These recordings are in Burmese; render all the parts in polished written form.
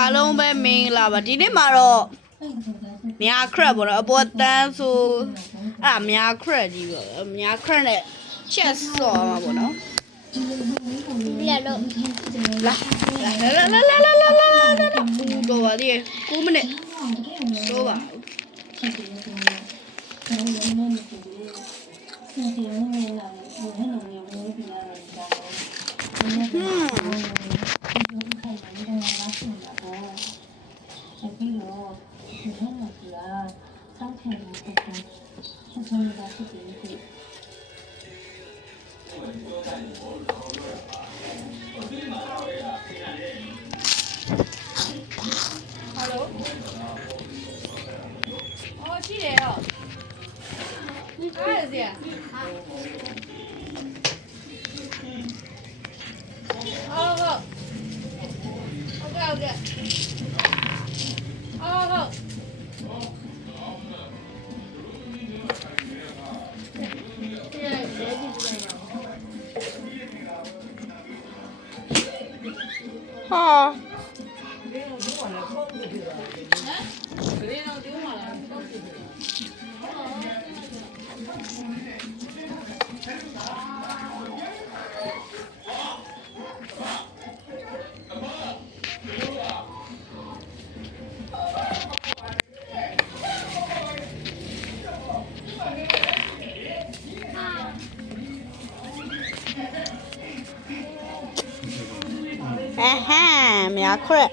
အားလုံးပဲမင်္ဂလာပါဒီနေ့မှာတော့မြားခရက်ပေါ့နော်အပေါ်တန်းဆိုအဲ့မြားခရက်ကြီးပေါ့မြားခရက်နဲ့ချက်ဆော်မှာပေါ့နော်လာတော့လာတော့ပါဒီ9မိနစ်ဆိုပါရှိတယ်ဟောအားရစီအော်ဟုတ်ဟုတ်ကဲ့အော်ဟုတ်ဟာမြားခရက်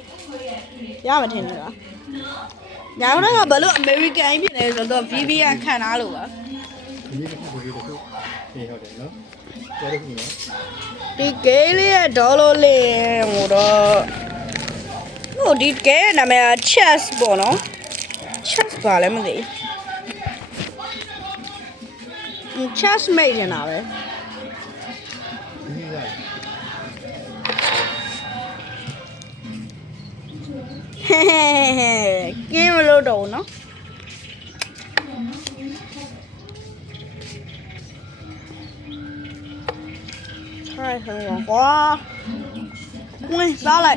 ရမထင်ဘူးလားညာတော့ကဘလို့အမေရိကန်ဖြစ်နေဆိုတော့ VVN ခံထားလို့ပါဒီကဟုတ်တယ်နော်ကြားရခုနော်ဒီကဲလေးရဲ့ဒေါ်လို့လေးဟိုတော့ဟိုဒီကဲနာမည်က chess ပေါ့နော် chess ပါလဲမသိဘူး chess မိတ်နေတာပဲဟဲ့ကင်းမလို့တော့နော်太狠了哇喂拿来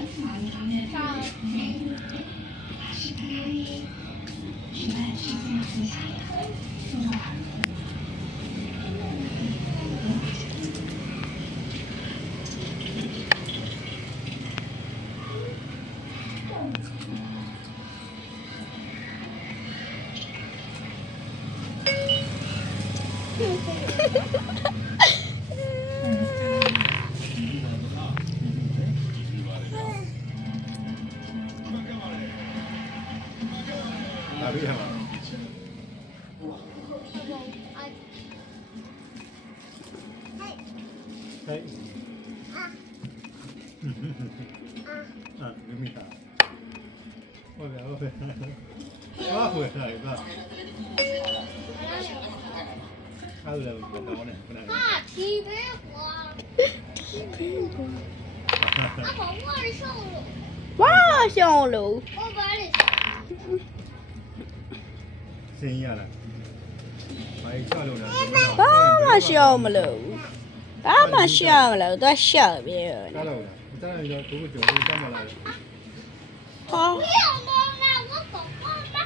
哪里嘛？哎，啊，你没打？我来，我回来吧。他来不到呢，不能。提杯花。提杯花。阿宝，我的上楼。哇，上楼。我把你。生意啊啦，买下楼了。爸妈笑么喽？爸妈笑么喽？都笑别人。下楼了，咱那个都不久都干嘛了？好。不要摸了，我狗摸了。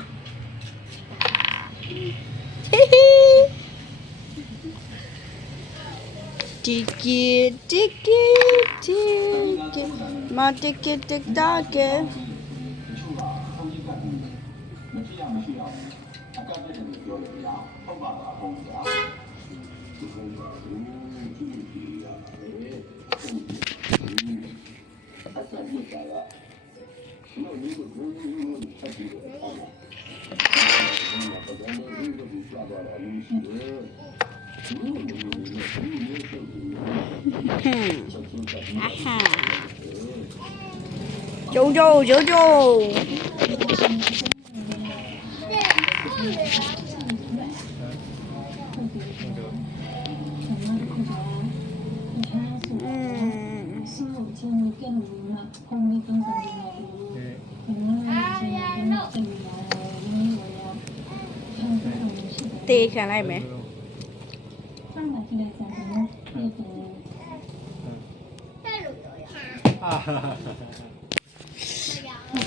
嘿嘿。Tiki tiki tiki, ma tiki tik taki. 九九九九。ตีกันได้ไหม ဟ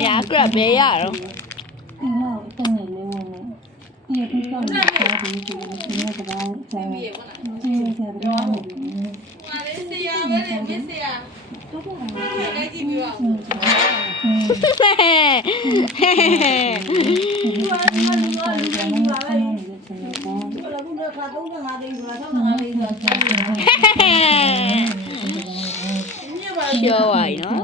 ညာကရဘေးရတော့ပြောပါရင်နော်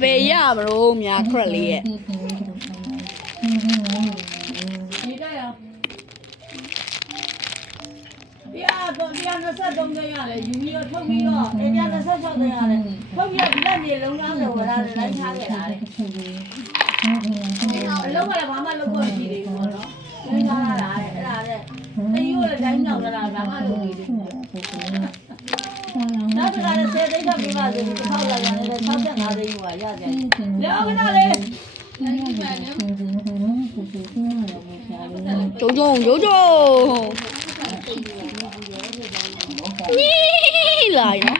ဘေးရမလို့များခရက်လေးရဲ့တော့123သိန်းရတယ်ယူပြီးတော့ထုတ်ပြီးတော့126သိန်းရတယ်ထုတ်ပြီးတော့ဒီလက်နေလုံးလားဆိုတော့လိုက်ထားခဲ့တာလေအလုံးကလည်းဘာမှလုပ်ဖို့မရှိသေးဘူးနော်လိုက်ထားတာလေအဲ့ဒါလေတယူလည်းတိုင်းနောက်လာတာဘာမှလုပ်နေသေးဘူးနောက်တစ်ခါလည်း10သိန်းတော့ပြပါစေတစ်ခေါက်လာရတယ်65သိန်းဟိုကရတယ်လေအောင်ကလေကျုံကျုံရိုးကျုံนี่来เนาะ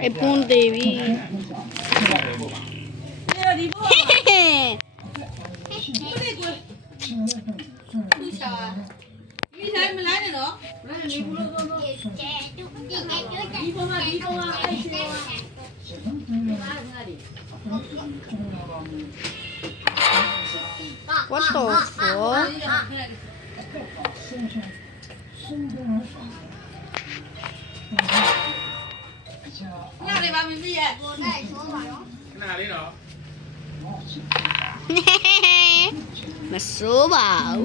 ไอ้ปุ้นเตวีWhat the fuck? 那里吧，明碧。我再说吧哟。哪里了？没说吧？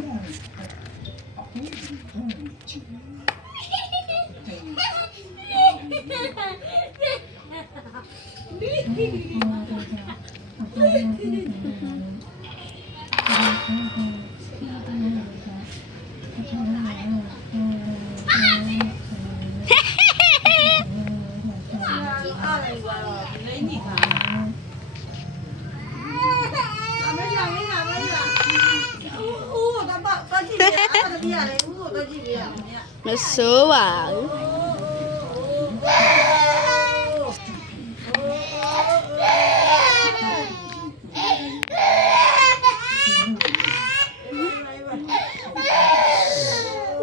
没说吧？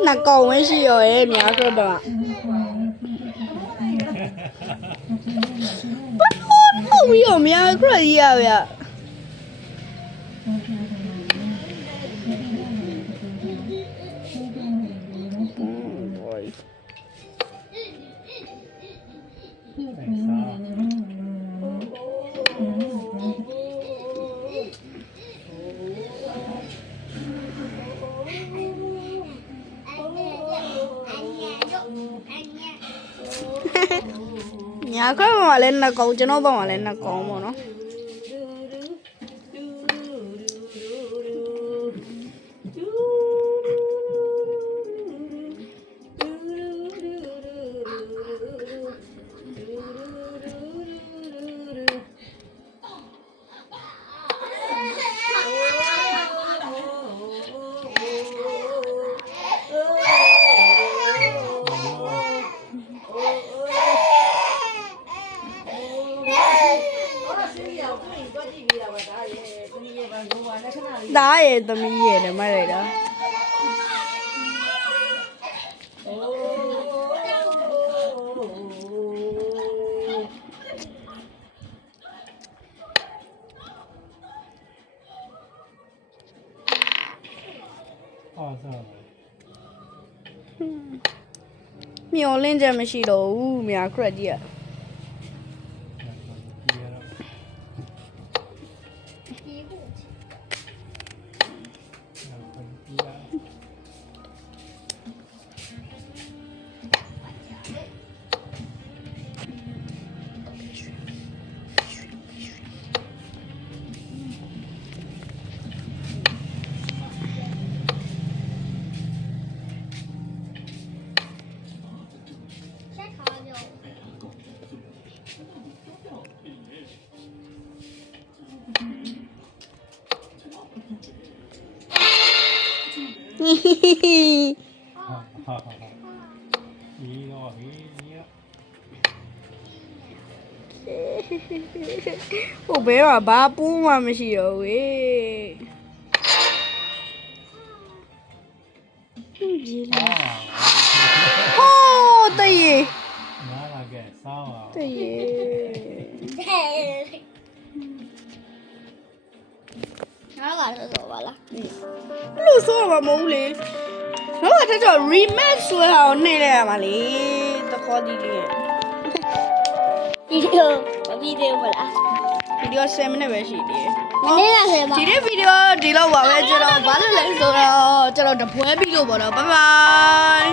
那高温是有诶，苗个吧？不有苗个要呀？ညာခွဲပေါ်မှာလည်းနှစ်ကောင်ကျွန်တော်ပေါ်မှာလည်းနှစ်ကောင်ပေါ့နော်သားရဲ့သမီးရဲ့လည်းမရိုက်တာမျောလင်းချက်မရှိတော့ဘူးမြာခရက်ကြီးอ่ะ ဟိုဘဲမှာဘာပူးမှမရှိတော့ဝေးဟိုးတရေ နားလာခဲ့စားပါ တရေ哪个是走吧了？ လို့ဆိုတော့မဟုတ်ဘူးလေတော့ထက်တော့ remix ဆွဲအောင်နှိမ့်လိုက်ရမှာလေတခေါ်ဒီလေး video 我 video 不啦？ ဗီဒီယို7မိနစ်ပဲရှိသေးတယ် 你那谁吧 ဒီ？နေ့ဗီဒီယိုဒီလောက်ပါပဲကျွန်တော်ဘာလို့လဲဆိုတော့ကျွန်တော်တပွဲပြီးလို့ပေါ့နော်ဘိုင်ဘိုင်